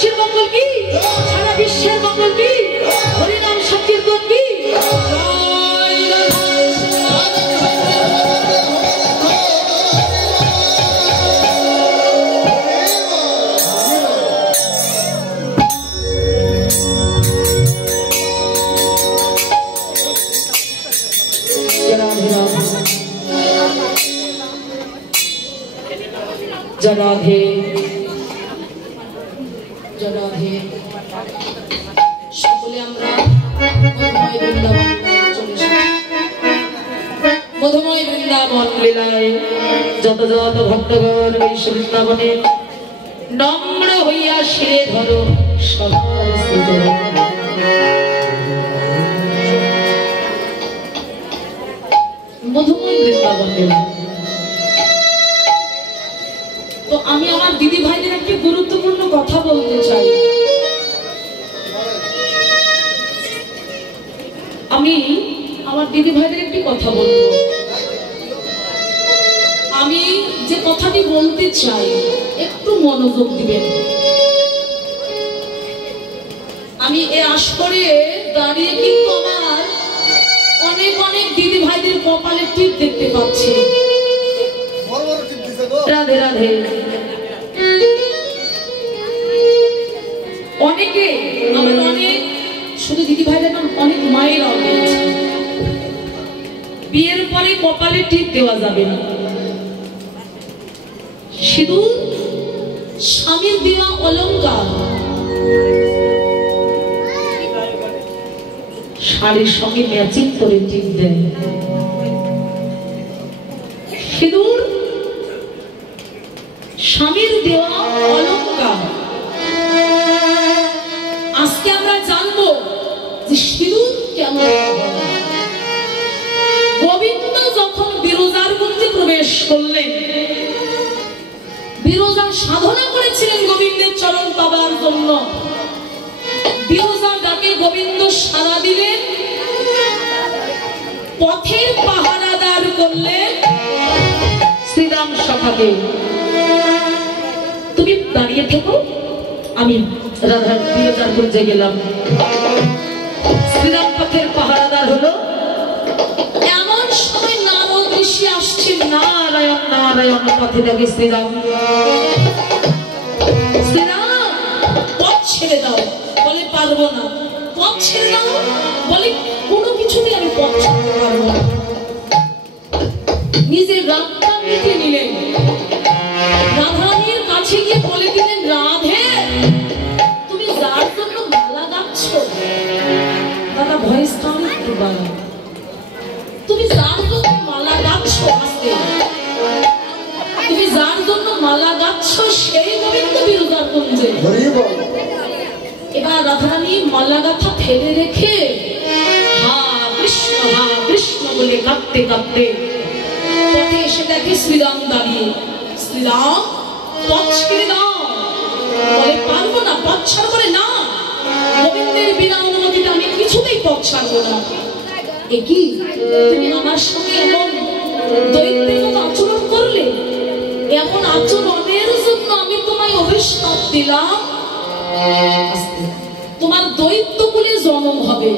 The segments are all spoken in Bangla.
ভারতবর্ষের মঙ্গল কি, সারা বিশ্বের মঙ্গল কি, হরিনাম সংকীর্তন কি। জরাধে জরাধে সকলে আমরা মধুময় বৃন্দাবন চলে এসেছি। মধুময় বৃন্দাবন লীলায় যত যত ভক্তগণ বিশ্ব বৃন্দাবনে নম্র হইয়া শিরে ধরো সবার শ্রীচরণ। মধুময় বৃন্দাবন লীলা। তো আমি আমার দিদি ভাইদের একটি গুরুত্বপূর্ণ কথা বলতে চাই। আমি আমার দিদি ভাইদের একটি কথা বলবো। আমি যে কথাটি বলতে চাই একটু মনোযোগ দিবেন। আমি এ আসরে দাঁড়িয়ে কিন্তু আমার অনেক অনেক দিদি ভাইদের কপালে টিপ দেখতে পাচ্ছি। রাধে রাধে। অনেকে আমার অনেক শুধু দিদি ভাইদের নাম অনেক মায়েরাও রয়েছে। বিয়ের পরে কপালে টিপ দেওয়া যাবে না। সিঁদুর স্বামীর দেওয়া অলংকার, শাড়ির সঙ্গে ম্যাচিং করে টিপ দেয়। সিঁদুর স্বামীর দেওয়া অলংকার। আজকে আমরা জানবো যে সিঁদুর কেমন। গোবিন্দ যখন বিরজার মধ্যে প্রবেশ করলেন, বিরজা সাধনা করেছিলেন গোবিন্দের চরণ পাবার জন্য। বিরজার ডাকে গোবিন্দ সাড়া দিলেন, পথের পাহারাদার করলেন শ্রীরাম সখাকে। তুমি দাঁড়িয়ে থেকো, আমি রাধার বিরজার কুঞ্জে গেলাম। শ্রীরাম পথের পাহারাদার হলো। এমন সময় নারদ ঋষি আসছে, নারায়ণ নারায়ণ পথে দেখে শ্রীরাম। শ্রীরাম পথ ছেড়ে দাও, বলে পারবো না। পথ ছেড়ে দাও বলে কোনো কিছুতেই আমি পথ ছাড়তে পারবো না। নিজের রাগটা মিটিয়ে নিলেন। রাধারানীর কাছে গিয়ে বলে দিলেন, রাধে তুমি যার জন্য মালা গাচ্ছ, দাদা ভয়েস কাম একটু বাড়াও। তুমি যার জন্য মালা গাচ্ছ, আসতে তুমি যার জন্য মালা গাচ্ছ সেই গোবিন্দ বিরজার কুঞ্জে। এবার রাধারানী মালা গাথা ফেলে রেখে হা কৃষ্ণ বলে কাঁদতে কাঁদতে পথে এসে দেখে শ্রীরাম দাঁড়িয়ে। শ্রীরাম পথ ছেড়ে দাও, বলে পারবো না। পথ ছাড়বো না, গোবিন্দের বিনা অনুমতিতে আমি কিছুতেই পথ ছাড়বো না। একই তুমি আমার সঙ্গে এমন দৈত্যের মতো আচরণ করলে, এমন আচরণের জন্য আমি তোমায় অভিশাপ দিলাম। তোমার দৈত্য কুলে জন্ম হবে,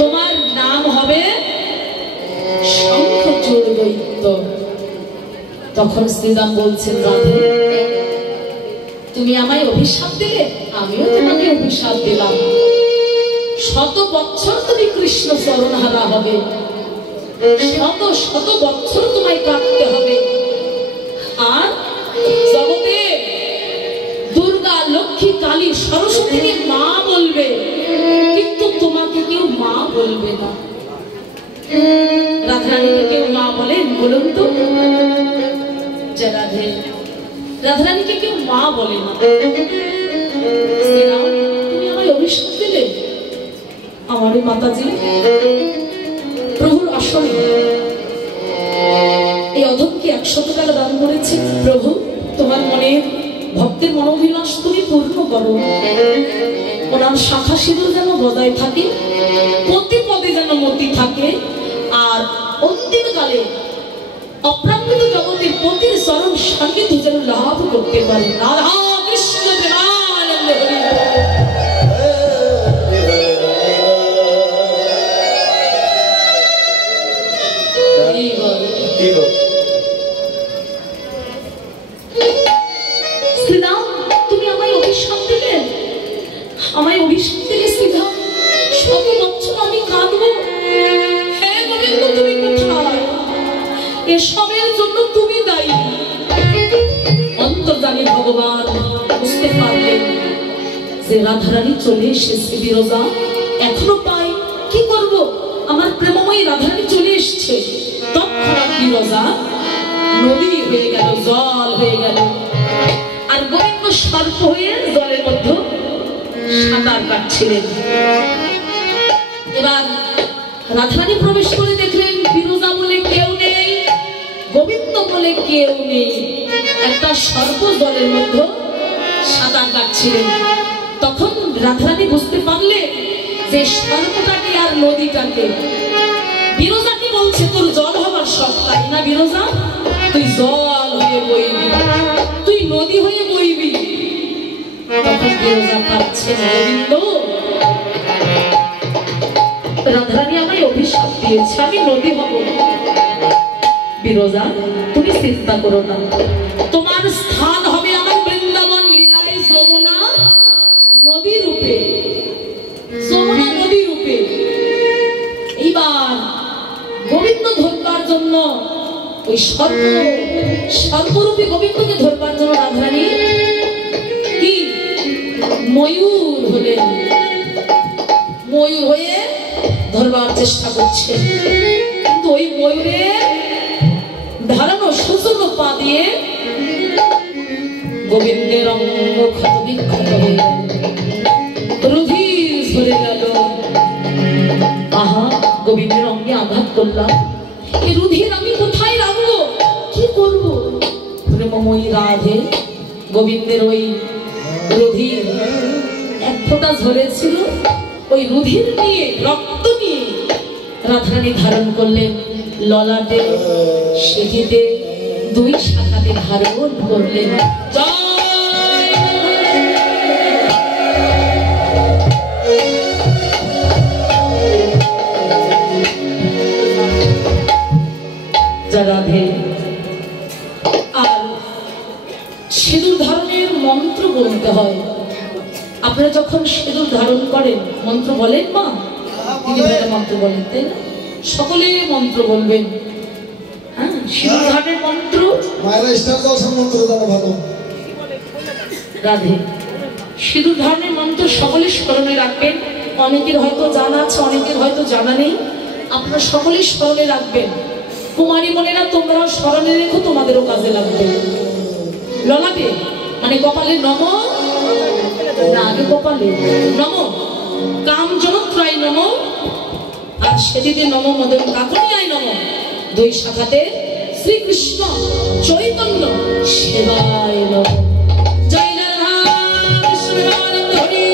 তোমার নাম হবে শঙ্খচূড় দৈত্য। তখন শ্রীরাম বলছেন, রাধে তুমি আমায় অভিশাপ দিলে, আমিও তোমাকে অভিশাপ দিলাম। শত বছর তুমি কৃষ্ণ চরণহারা হবে, শত শত বছর তোমায় কাটতে হবে। আর জগতে দুর্গা, লক্ষ্মী, কালী, সরস্বতীকে মা বলবে, কিন্তু তোমাকে কেউ মা বলবে না। রাধারানীকে কেউ মা বলেন বলুন তো? রাধে রাধারানীকে কেউ মা বলে না। তুমি আমায় অভিশাপ দিলে। আমার মাতাজি প্রভুর আসনে এই অধমকে 100 টাকা দান করেছে। প্রভু তোমার মনের ভক্তের মনোভিলাস তুমি পূর্ণ করো। ওনার শাখা সিঁদুর যেন বজায় থাকে, প্রতি পদে যেন মতি থাকে, আর অন্তিম কালে অপ্রাকৃত জগতের পতির চরণ সান্নিধ্য যেন লাভ করতে পারে। রাধা কৃষ্ণ প্রেমানন্দ। আমায় অভিশাপ দিলে শ্রীধাম, শত বছর আমি কাঁদবো। হ্যাঁ গোবিন্দ, তুমি কোথায়? এসবের জন্য তুমি দায়ী। অন্তর্যামী ভগবান বুঝতে পারলেন যে রাধারানী চলে এসেছে। বিরজা এখনো পাই, কি করব? আমার প্রেমময়ী রাধারানী চলে এসছে। তৎক্ষণাৎ বিরজা নদী হয়ে গেল, জল হয়ে গেল, আর গোবিন্দ সর্প হয়ে জলের মধ্যে সাঁতার কাটছিলেন। এবার রাধারানী প্রবেশ করে দেখলেন বিরজা বলে কেউ নেই, গোবিন্দ বলে কেউ নেই। একটা সর্প জলের মধ্যে সাঁতার কাটছিলেন। তখন রাধারানী বুঝতে পারলেন যে সর্পটাকে আর নদীটাকে। বিরজাকে বলছে তোর জল হবার শখ, তাই না বিরজা? তুই জল হয়ে বইবি, তুই নদী হয়ে বইবি। তখন বিরজা ভাবছে গোবিন্দ, রাধারানী আমায় অভিশাপ দিয়েছে, আমি নদী হব। বিরজা তুমি চিন্তা করো না, তোমার স্থান হবে আমার বৃন্দাবন লীলায় যমুনা নদী রূপে, যমুনা নদী রূপে। এইবার গোবিন্দ ধরবার জন্য ওই সর্বরূপে গোবিন্দকে ধরবার জন্য রাধারানী কি ময়ূর হলেন, ময়ূর হয়ে ধরবার চেষ্টা করছে। কিন্তু ওই ময়ূরে ধারানো সুজন্য পা দিয়ে গোবিন্দের অঙ্গ ক্ষত বিক্ষত হয়ে রুধির ঝরে গেল। আহা, গোবিন্দের অঙ্গে আঘাত করলাম, এই রুধির আমি কোথায় রাখবো, কি করবো? প্রেমময়ী রাধে গোবিন্দের ওই রুধির এক ফোঁটা ঝরেছিল, ওই রুধির নিয়ে, রক্ত নিয়ে রাধারানী ধারণ করলেন ললাটে, সেটিতে দুই শাখাতে ধারণ করলেন। রাধে। আর সিঁদুর ধারণের মন্ত্র বলতে হয়। আপনারা যখন সিঁদুর ধারণ করেন মন্ত্র বলেন? মা দিদি ভাইরা মন্ত্র বলেন, তাই না? সকলে মন্ত্র বলবেন। হ্যাঁ, সিঁদুর ধারণের মন্ত্র রাধে। সিঁদুর ধারণের মন্ত্র সকলে স্মরণে রাখবেন। অনেকের হয়তো জানা আছে, অনেকের হয়তো জানা নেই। আপনারা সকলে স্মরণে রাখবেন। কুমারী মনেরা তোমরাও স্মরণে রেখো, তোমাদেরও কাজে লাগবে। ললাটে মানে কপালে নম, না আগে কপালে নম কাম জনত্রায় নম, আর সেটিতে নম মদন কাকনিয়ায় নম। দুই শাখাতে শ্রীকৃষ্ণ চৈতন্য সেবায় নম। জয় রাধা কৃষ্ণ আনন্দ হরি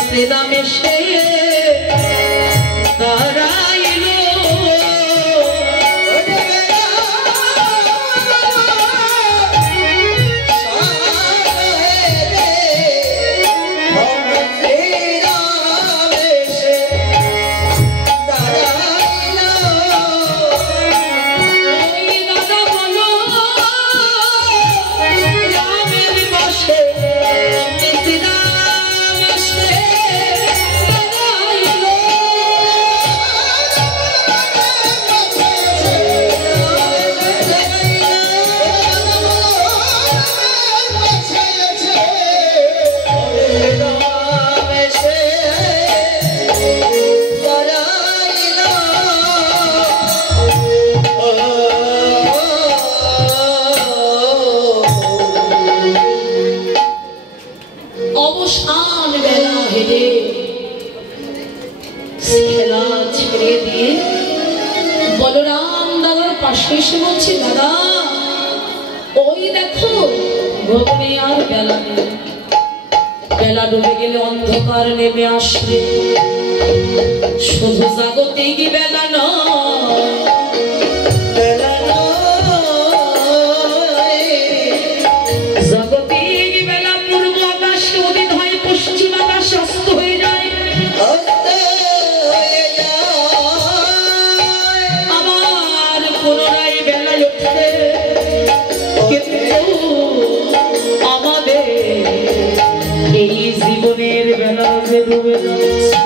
শ্রীরামে সে দাঁড়াইলো বেলা ডুবে গেলে অন্ধকার নেমে আসবে শুধু জাগতিক বেলা জাগতিক বেলা পূর্ব আকাশে উদিত হয় পশ্চিম আকাশ অস্ত হয়ে যায় আবার পুনরায় বেলা উঠে কিন্তু আমাদের এই জীবনের বেলা যে ডুবে যাচ্ছে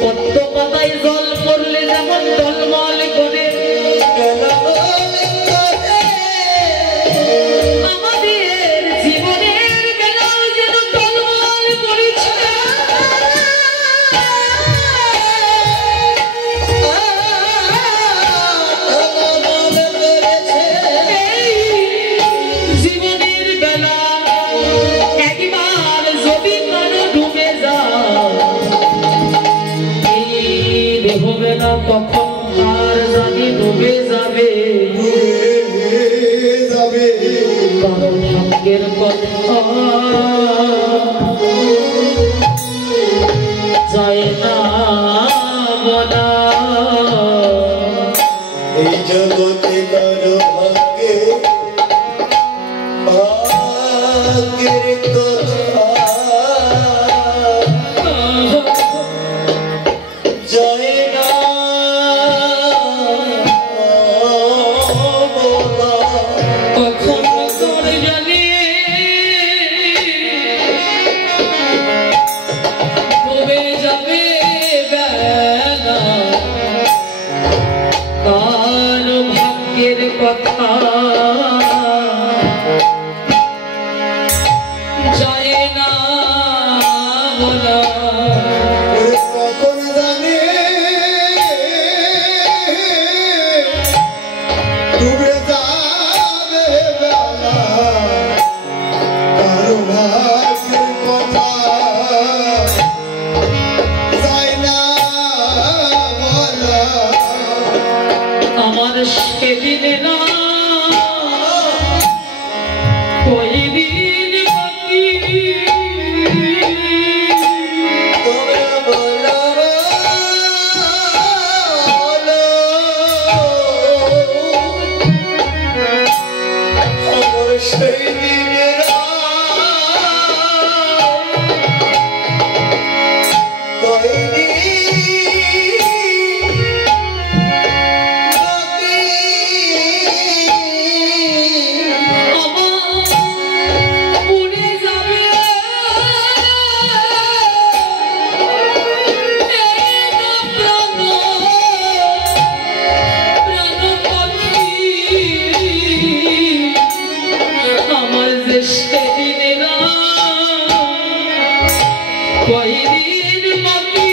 পদ্ম পাতায় জল পড়লে যেমন টলমল করে আমাদের জীবনের বেলা যেন টলমল করেছে জীবনের বেলা একবার যদি কারো ডুবে যায় হবে না কখন আর জানি ডুবে যাবে কারণ ভাগ্যের কথা যায় না বলা এই জগতে কারো ভাগ্যের কথা যায় না কখন তোর জানি ডুবে যাবে বেলা কার ভাগ্যের কথা যায় না বলা কখন জানে ডুবে যাবে বেলা কারো ভাগ্যের কথা যায় না বলা আমার সেদিনে না কই দিন বাকি তবে বলো আমার সেই দিনের উড়ে যাবে প্রাণ পাখি আমার যে সেদিনে না কয়দিন বাকি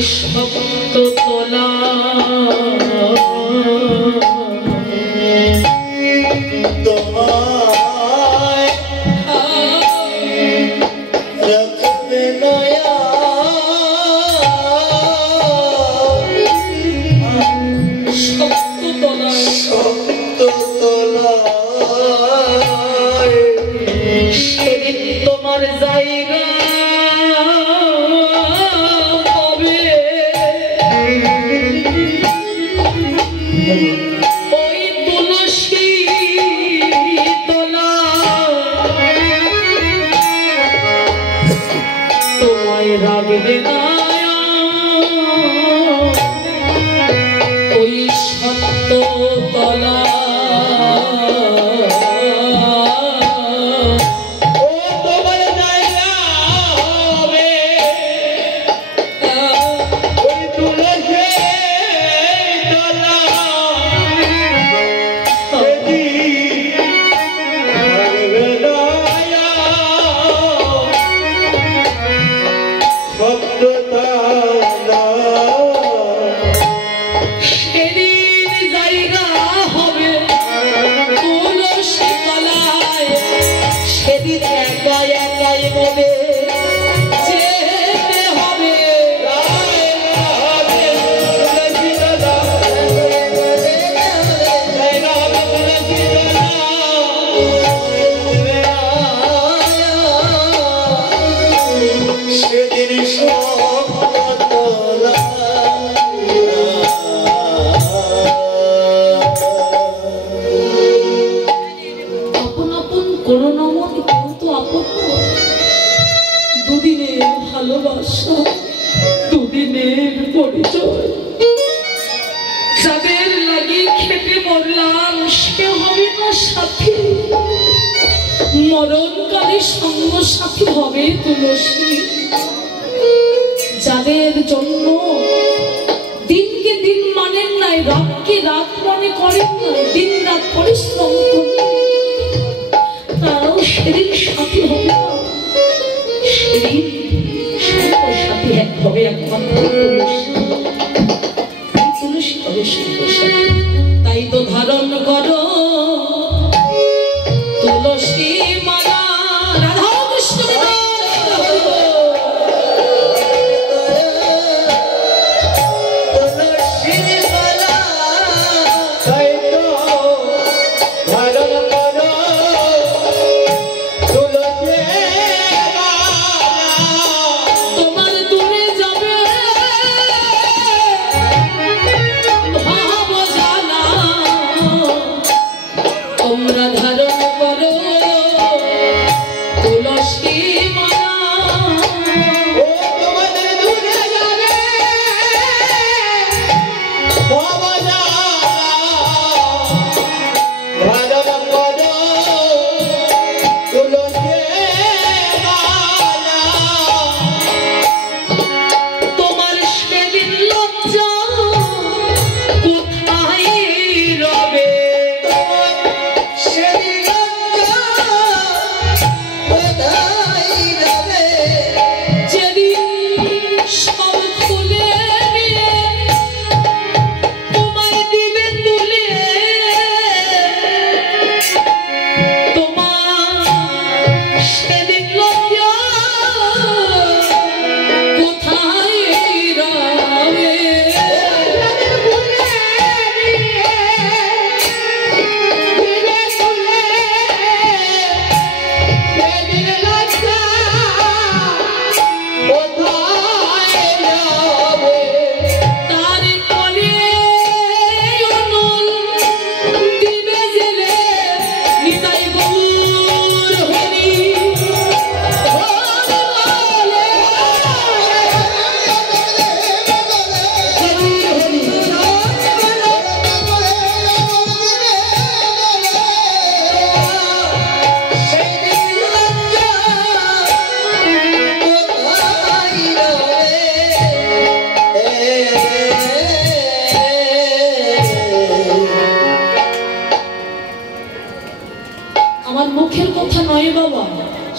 শব্দ তোলা তোমায় রাখবে নয়া শব্দ তোলা শব্দ তোলা সেদিন তোমার জায়গা হবে ওই তুলসী তোলা তোমায় রাখবে না ওই সত্য তলা দুদিনের ভালোবাসা দুদিনের পরিচয় যাদের লাগি খেতে মরলাম সে হবে না সাথী মরণকালে সঙ্গ সাথী হবে তুলসী যাদের জন্য দিনকে দিন মানেন নাই রাতকে রাত মনে করেন নাই দিন রাত পরিশ্রম করেন তারাও সেদিন সাথী হবে না সেদিন সাথী এক হবে একমাত্র তুলসী হবে সাথী তাই তো ধারণ করো তুলসী মালা রাধা কৃষ্ণ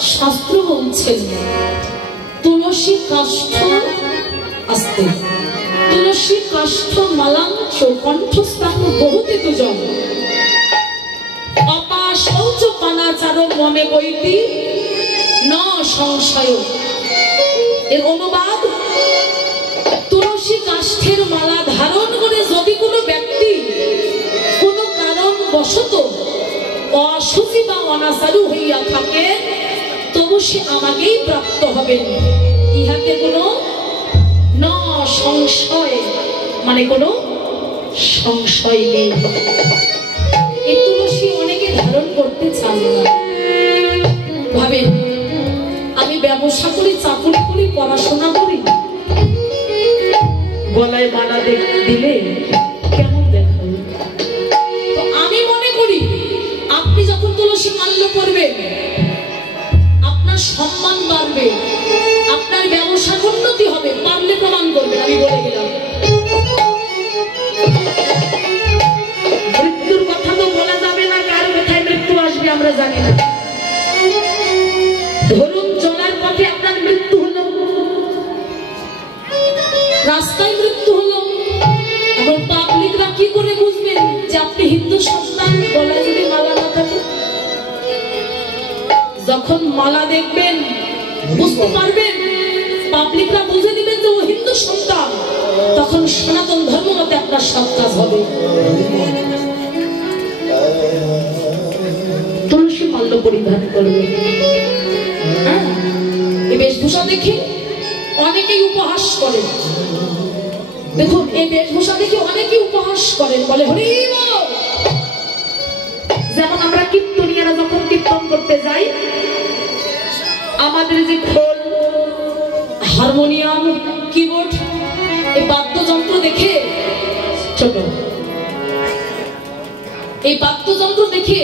শাস্ত্র বলছেন তুলসী কাষ্ঠ আস্তে তুলসী কাষ্ঠ মালাঞ্চ কণ্ঠস্থান বহুতে তুজন অপা শৌচ পানাচার মমে বইতি ন সংশয়। এর অনুবাদ, তুলসী কাষ্ঠের মালা ধারণ করে যদি কোনো ব্যক্তি কোনো কারণ বশত অশুচি বা অনাচারু হইয়া থাকে তবু সে আমাকেই প্রাপ্ত হবেন, ইহাতে কোনো ন সংশয়, মানে কোনো সংশয় নেই। এই তুলসী অনেকে ধারণ করতে চান না, ভাবেন আমি ব্যবসা করি, চাকরি করি, পড়াশোনা করি, গলায় মালা দিলে কেমন দেখাবে। তো আমি মনে করি আপনি যখন তুলসী মাল্য করবেন আপনার সম্মান বাড়বে, আপনার ব্যবসার উন্নতি হবে, পারলে প্রমাণ করবেন। আমি বলে গেলাম, মৃত্যুর কথা তো বলা যাবে না, কার কোথায় মৃত্যু আসবে আমরা জানি না। ধরুন চলার পথে আপনার মৃত্যু হলো, রাস্তায় মৃত্যু হলো, এখন পাবলিকরা কি করে বুঝবেন যে আপনি হিন্দু সন্তান, গলায় যদি মালা না থাকে? যখন মালা দেখবেন বুঝতে পারবেন, পাবলিকরা বুঝে দিবেন যে ও হিন্দু সন্তান, তখন সনাতন ধর্ম মতে আপনার সব কাজ হবে। তুলসী মাল্য পরিধান করবে। এই বেশভূষা দেখে অনেকেই উপহাস করে, দেখুন এই বেশভূষা দেখে অনেকেই উপহাস করেন, বলে হরি বল। যেমন আমরা কীর্তনীয়রা যখন কীর্তন করতে যাই, আমাদের যে খোল, হারমোনিয়াম, কিবোর্ড, এই বাদ্যযন্ত্র দেখে, ছোট এই বাদ্যযন্ত্র দেখে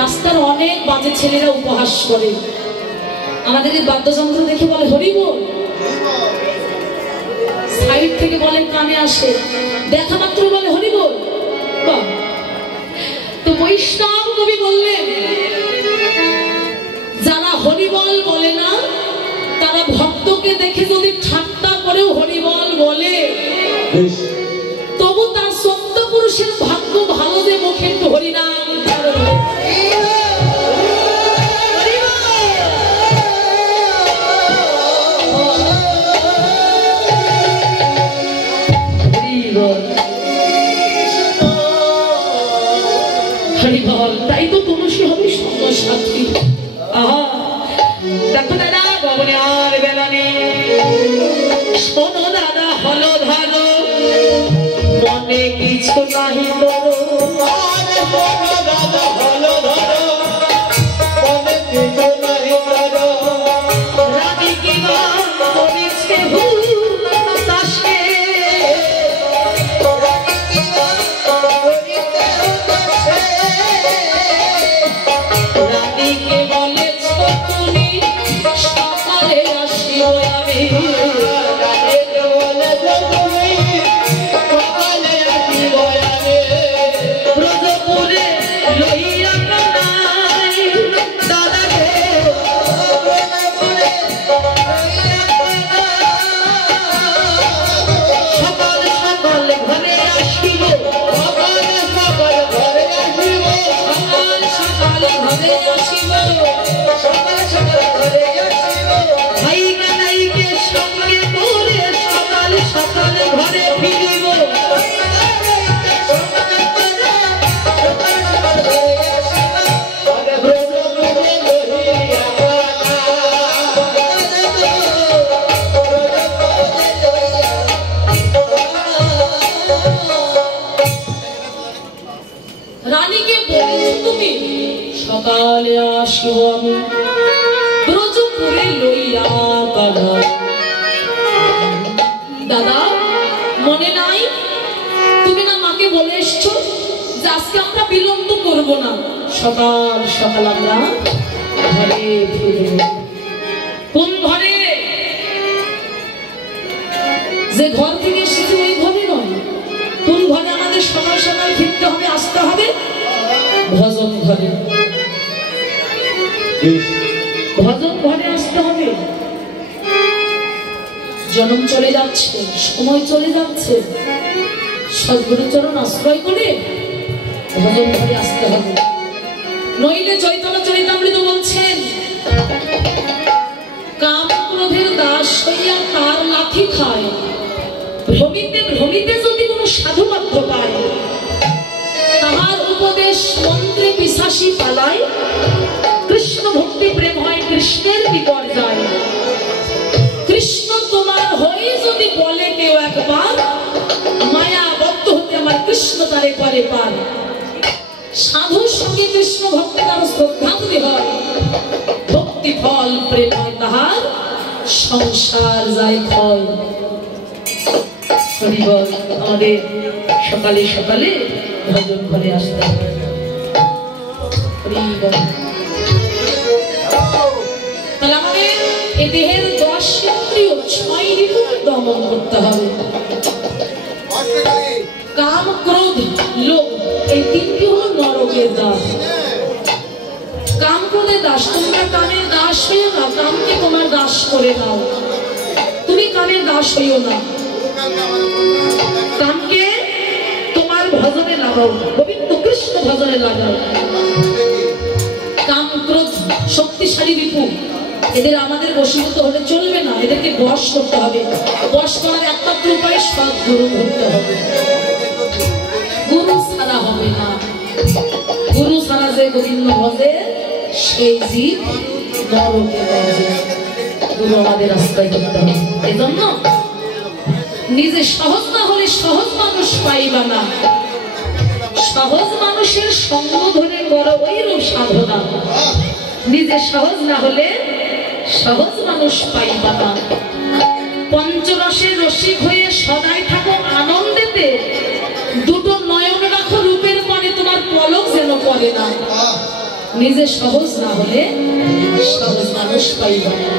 রাস্তার অনেক বাজে ছেলেরা উপহাস করে। আমাদের এই বাদ্যযন্ত্র দেখে বলে হরি বল, সাইড থেকে বলে কানে আসে, দেখা মাত্র বলে হরি বল। তো বৈষ্ণব কবি বললেন, যারা হরিবল বলে না তারা ভক্তকে দেখে যদি ঠাট্টা করেও হরিবল বলে, তবু তার সত্য পুরুষের ভাগ্য ভালো যে মুখে একটু হরিনাম হরিবল। তাই তো তুলসী হবে সঙ্গ সাথী। দেখো দাদা, ভবনে আর বেলা নেই, শোনো দাদা, হলো ধরো মনে কিছু নাহি করো, দাদা হলো ধরো মনে কিছু নাহি করো, রানী কি গান করেছে ভুল তাসে, রানীকে বলেছ তুমি সকালে আসিও আমি, ব্রজপুরে লইয়া কানাই দাদা রে, সকাল সকাল ঘরে আসিব, সকাল সকাল ঘরে আসিব, সকাল সকাল ঘরে আসিব, সকাল সকাল ঘরে আসিব, ভাই কানাইকে সঙ্গে করে সকাল সকাল ঘরে ফিরিব, রানীকে বলেছ তুমি সকালে আসিব আমি, ব্রজপুরে লইয়া কানা। দাদা মনে নাই, তুমি না মাকে বলে এসছো যে আজকে আমরা বিলম্ব করবো না, সকাল সকাল আমরা ঘরে ফিরব। কোন ঘরে? যে ঘর থেকে এসেছি ওই ঘরে নয়। কোন ঘরে আমাদের সকাল সকাল ফিরতে হবে, আসতে হবে? ভজন ঘরে। ভজন ঘরে আসতে হবে। জন্ম চলে যাচ্ছে, সময় চলে যাচ্ছে, সদ্গুরুর চরণ আশ্রয় করে ভজন ঘরে আসতে হবে। নইলে চৈতন্য চরিতামৃত বলছেন, কাম ক্রোধের দাস হইয়া তার লাথি খায়, ভ্রমিতে ভ্রমিতে যদি কোনো সাধু মাত্র পায়, তাহার উপদেশ মন্ত্রে পিশাচি পালায়, কৃষ্ণ ভক্তি প্রেম হয় কৃষ্ণের বিপর যায়। কৃষ্ণ তোমার হয়ে যদি বলে কেউ একবার, মায়া বদ্ধ হতে আমার কৃষ্ণ তারে পারে পার। সাধুর সঙ্গে কৃষ্ণ ভক্তি তার শ্রদ্ধাঞ্জলি হয়, ভক্তি ফল প্রেম হয় তাহার, সংসার যায় ক্ষয়। হরিবল, আমাদের সকালে সকালে ভজন ঘরে আসতে হবে। হরিবল। তাহলে আমাদের এই দেহের 10 ইন্দ্রিয় 6 ঋতু দমন করতে হবে। কাম ক্রোধ লোভ এই তিনটি হলো নরকের দাস। কাম ক্রোধের দাস, তোমরা কামের দাস হইও না, কামকে তোমার দাস করে নাও। তুমি কামের দাস হইও না, কামকে তোমার ভজনে লাগাও, গোবিন্দ কৃষ্ণ ভজনে লাগাও। কাম ক্রোধ শক্তিশালী রিপু, এদের আমাদের বশীভূত হলে চলবে না, এদেরকে বশ করতে হবে। বশ করার একমাত্র উপায় সদ্গুরু ধরতে হবে। গুরু ছাড়া হবে না, গুরু ছাড়া যে গোবিন্দ ভজে সেই জীব নরকে বাজে। গুরু আমাদের রাস্তায় করতে হবে। এই জন্য নিজে সহজ না হলে সহজ মানুষ পাইবা না, সহজ মানুষের সঙ্গ ধরে করো ওইরূপ সাধনা। নিজে সহজ না হলে সহজ মানুষ পাইবা না। পঞ্চরসের রসিক হয়ে সদাই থাকো আনন্দেতে, দুটো নয়ন রাখো রূপের পানে তোমার পলক যেন পড়ে না। নিজে সহজ না হলে সহজ মানুষ পাইবা না।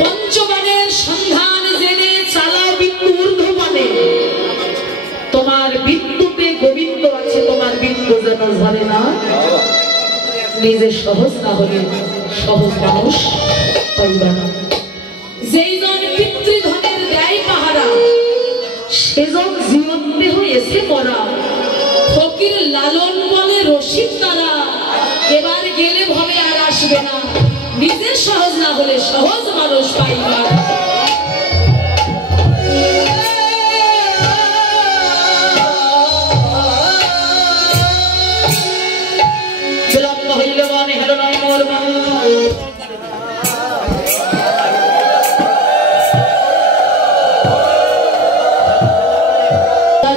পঞ্চবাণের সন্ধান জেনে চালাও বিন্দু ঊর্ধ্বমানে, তোমার বিন্দুতে গোবিন্দ আছে, তোমার বিন্দু যেন ঝরে না। নিজে সহজ না হলে সহজ মানুষ পাইবা না। যেই জন পিতৃধনের দেয় পাহারা, সেজন জীবন দেহ এসে মরা। ফকির লালন বলে রসিক তারা, এবার গেলে ভবে আর আসবে না। নিজে সহজ না হলে সহজ মানুষ পাইবা না।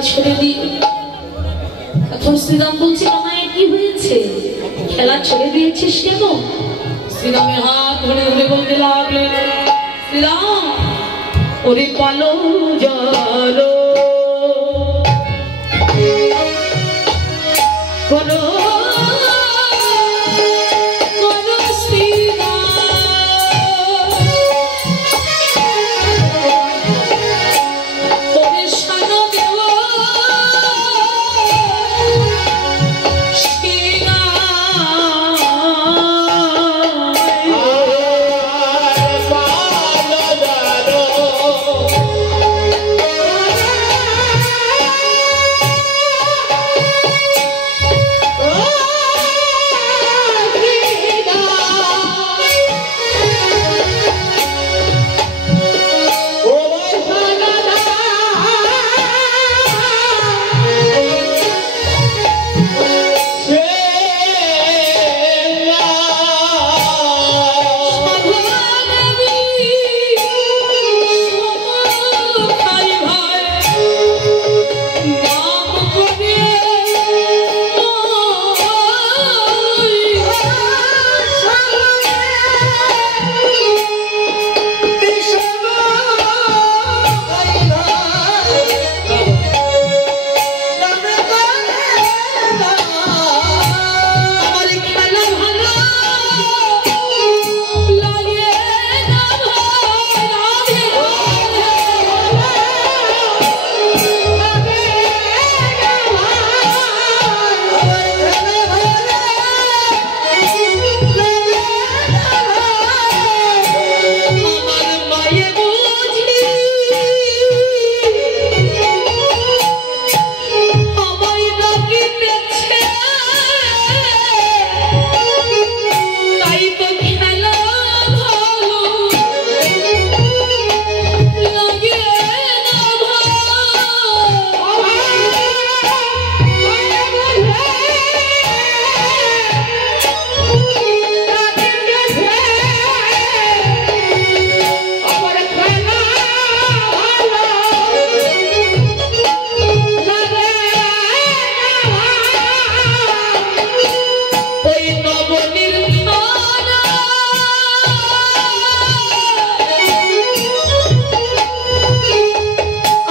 ছেড়ে দিয়ে এখন শ্রীরাম বলছে, আমায় কি হয়েছে, খেলা ছেড়ে দিয়েছিস কেন? শ্রীরামের হাত ধরে ধরে বলতে লাগলেন, শ্রীরাম ওরে পালো জালো করো শ্রাবণীর ধারা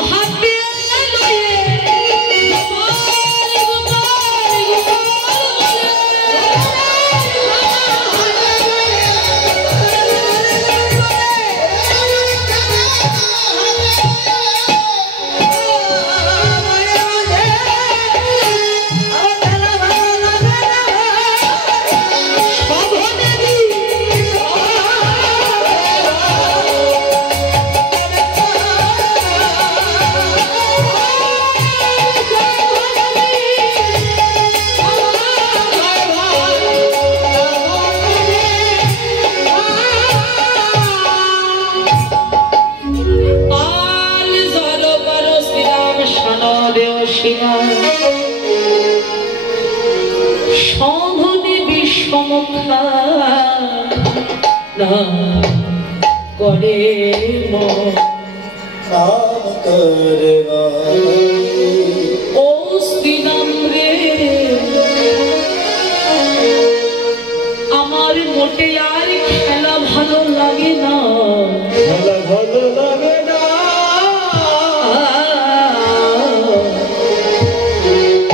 হাতে লয়ে করে নাম করে ও শ্রীরাম রে আমার মোটে আর খেলা ভালো লাগে না ভালো লাগে না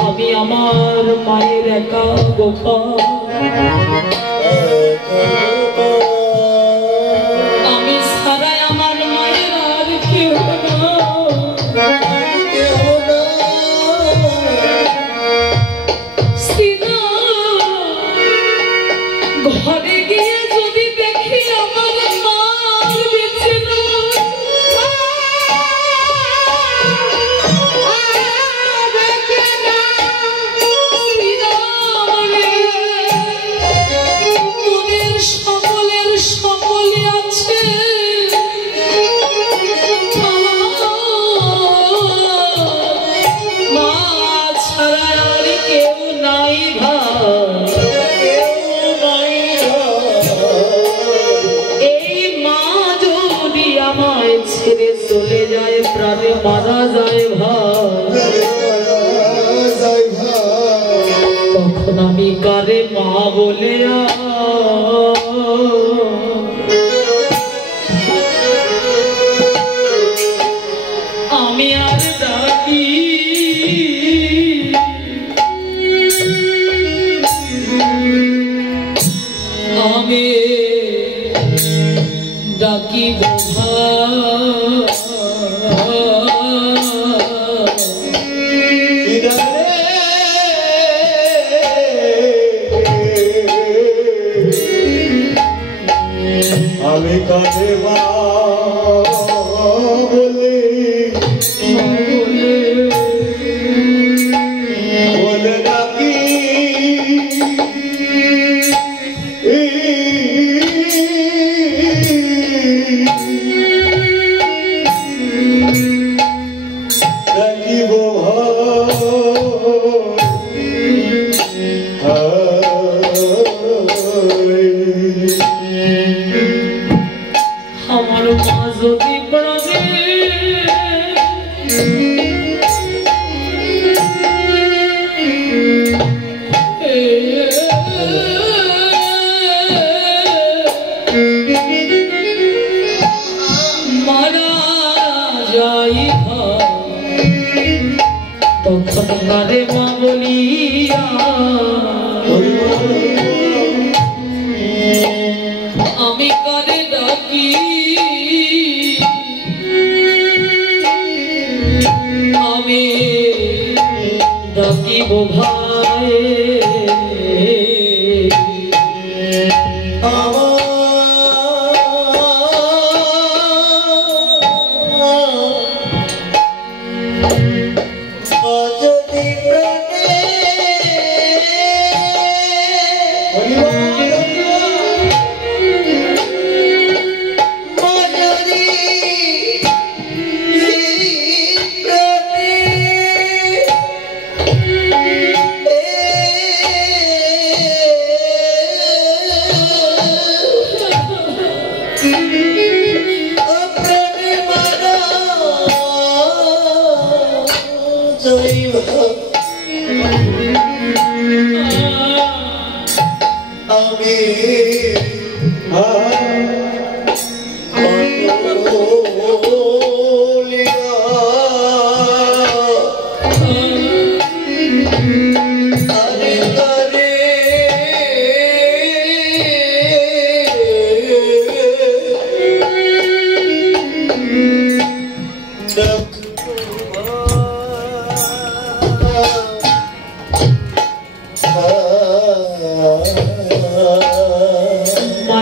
আমি আমার মায়ের একা গোপাল ঘরে গিয়ে যদি দেখি আমার মা বেঁচে তোদের সকলের সকলে আছে মা ছাড়া আর কেউ নাই ছেড়ে চলে যায় প্রাণে মারা যায় ভাই তখন আমি কারে মা বলে আমি আর ডাকি আমি ডাকি আমি কাছে বলে বলে ডাকি ডাকিব আমার মা যদি প্রাণে মারা যাই তখন কারে মা বলিয়া আমি কারে ডাকি আমি ডাকিব ভাই আমি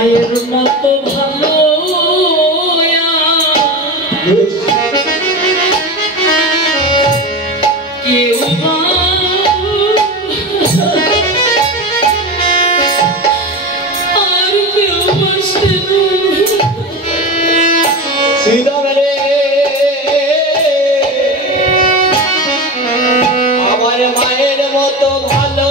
মায়ের মতো ভালো কেউ আর কেউ বসতে আমার মায়ের মতো ভালো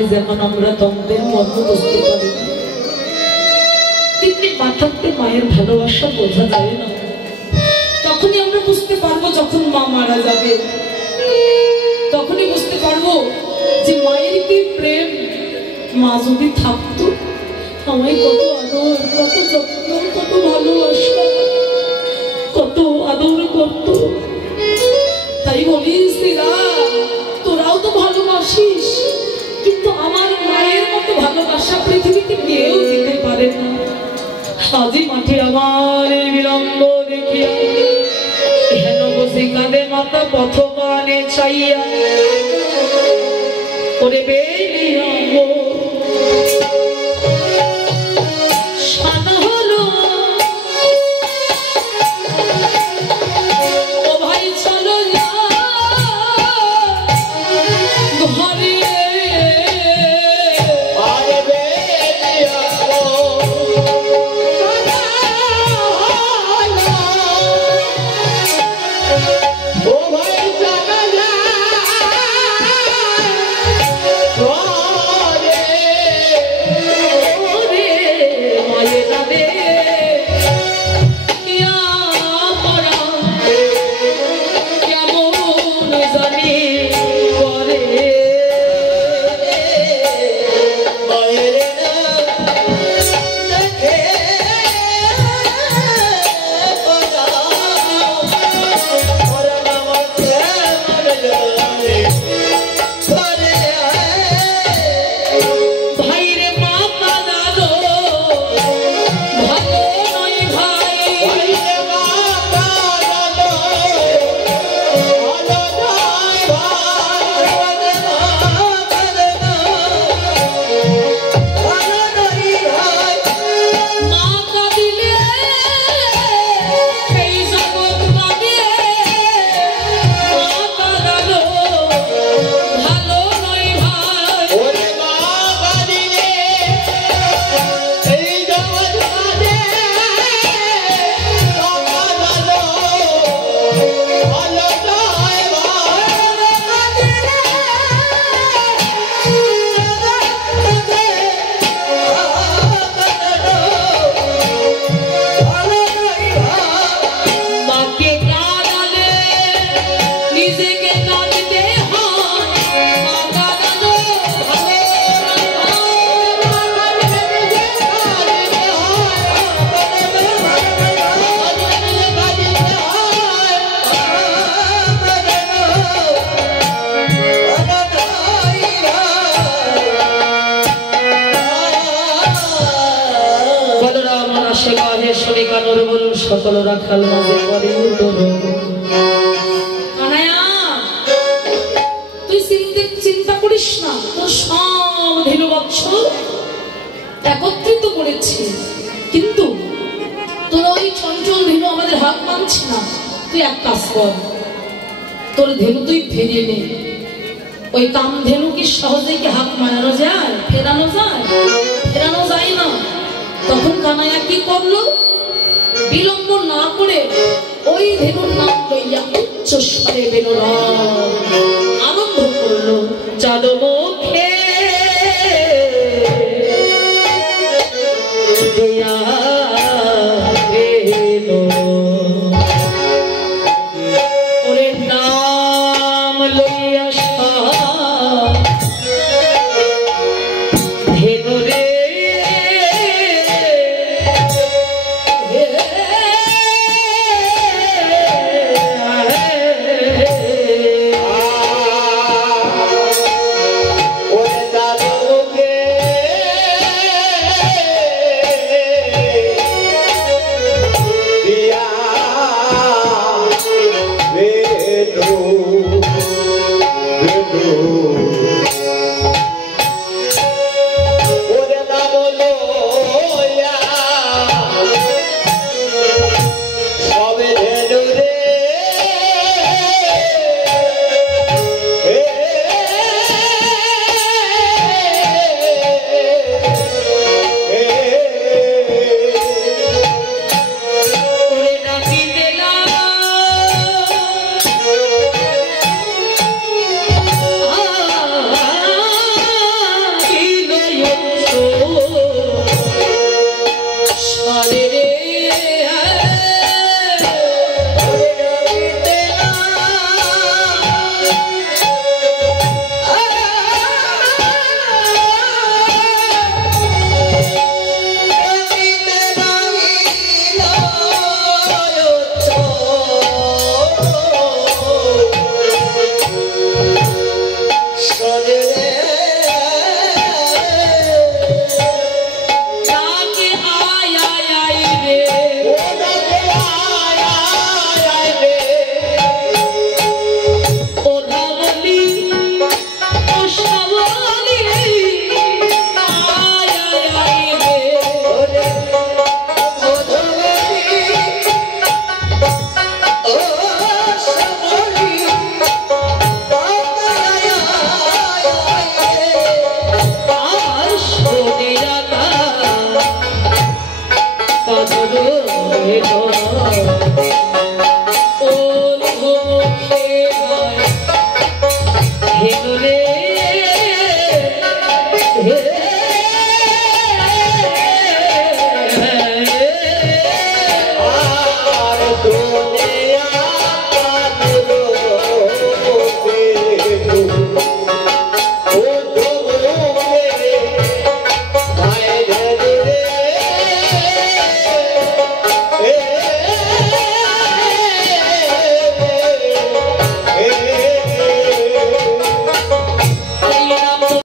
আগে যেমন আমরা তন্ত্রের মর্ম বুঝতে পারি, তেমনি মাথাতে মায়ের ভালোবাসা বোঝা যায় না। তখনই আমরা বুঝতে পারবো যখন মা মারা যাবে, তখনই বুঝতে পারবো যে মায়ের কি প্রেম। মা যদি থাকতো আমায় কত আদর, কত যত্ন, কত ভালোবাসা, কত আদর করতো। তাই বলিস দিদা, তোরাও তো ভালোবাসিস, কিন্তু আমার মায়ের মতো ভালোবাসা পৃথিবীতে কেউ দিতে পারে না। আজি মাঠে আমার এই বিলম্ব দেখিয়া হেন বসে কাঁদে মাতা পথপানে চাইয়া, ওরে বেলিয়া সানা হলো ও ভাই চলো না ঘরে। সকল রাখাল মাঝে পরে তুই চিন্তা করিস না, তোর সব ধীর বৎসর একত্রিত করেছি, কিন্তু তোর ওই চঞ্চল ধেনু আমাদের হাত মানছে না। তুই এক কাজ কর, তোর ধেনু তুই ফেরিয়ে নে। ওই কাম ধেনু কি সহজে কি হাত মানানো যায়? ফেরানো যায়? ফেরানো যায় না। তখন কানাইয়া কি করলো? বিলম্ব না করে ওই ধেনুর নাম লইয়া উচ্চ স্বরে বেরোল।